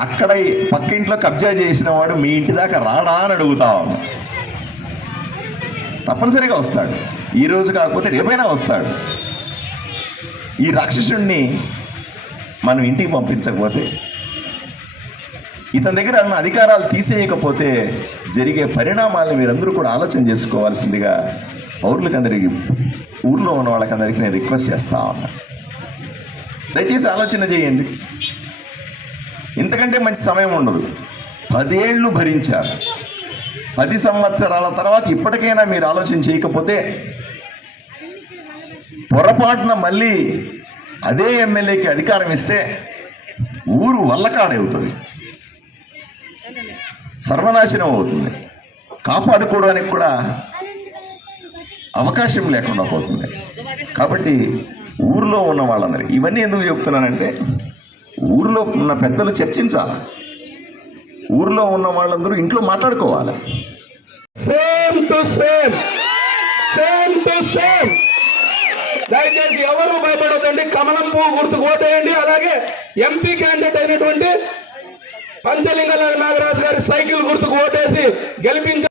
అక్కడ పక్కింట్లో కబ్జా చేసిన వాడు మీ ఇంటి దాకా రాడా అని అడుగుతా తప్పనిసరిగా వస్తాడు. ఈరోజు కాకపోతే రేపైనా వస్తాడు. ఈ రాక్షసుణ్ణి మనం ఇంటికి పంపించకపోతే ఇతని దగ్గర ఉన్న అధికారాలు తీసేయకపోతే జరిగే పరిణామాలను మీరందరూ కూడా ఆలోచన చేసుకోవాల్సిందిగా పౌరులకందరికీ ఊర్లో ఉన్న వాళ్ళకందరికీ నేను రిక్వెస్ట్ చేస్తా ఉన్నా. దయచేసి ఆలోచన చేయండి. ఇంతకంటే మంచి సమయం ఉండదు. పదేళ్ళు భరించారు. పది సంవత్సరాల తర్వాత ఇప్పటికైనా మీరు ఆలోచన చేయకపోతే పొరపాటున మళ్ళీ అదే ఎమ్మెల్యేకి అధికారం ఇస్తే ఊరు వల్లకాడవుతుంది. సర్వనాశనం అవుతుంది. కాపాడుకోవడానికి కూడా అవకాశం లేకుండా పోతుంది. కాబట్టి ఊర్లో ఉన్న వాళ్ళందరూ ఇవన్నీ ఎందుకు చెప్తున్నానంటే ఊర్లో ఉన్న పెద్దలు చర్చించాలి. ఊర్లో ఉన్న వాళ్ళందరూ ఇంట్లో మాట్లాడుకోవాలి. Same to same same to same దయచేసి ఎవరు భయపడొద్దండి? కమలం పువ్వు గుర్తుకు ఓటేయండి. అలాగే ఎంపీ క్యాండిడేట్ అయినటువంటి పంచలింగ నాగరాజు గారి సైకిల్ గుర్తుకు ఓటేసి గెలిపించ